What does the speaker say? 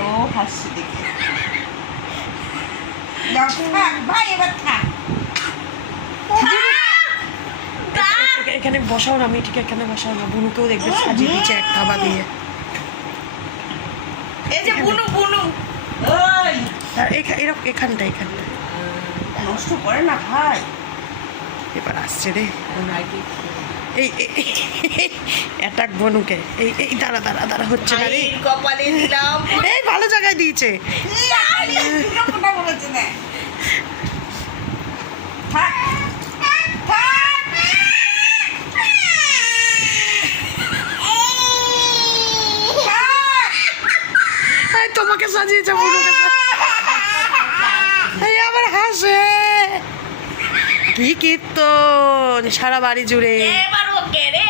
ও হাসি দেখে যাও থাক ভাই এবার থাক এখানে বসাও না, মিঠিকে এখানে বসাও না, বুনুকেও দেখবে সাজিয়ে দিচ্ছে এক থাবা দিয়ে। এই যে বুনু বুনু ওই আর এরকম এখানটা নষ্ট করে না ভাই। এবার আসছে রে এই অ্যাটাক বনুকে। এই দাঁড়া দাঁড়া দাঁড়া হচ্ছে না রে, কপালে দিলাম এই ভালো জায়গায় দিয়েছে। কথা বলেছে না থাক তোমাকে সাজিয়েছে বুনুকে, এই আবার হাসে। কি কীর্তন সারা বাড়ি জুড়ে। এবার ওকে রে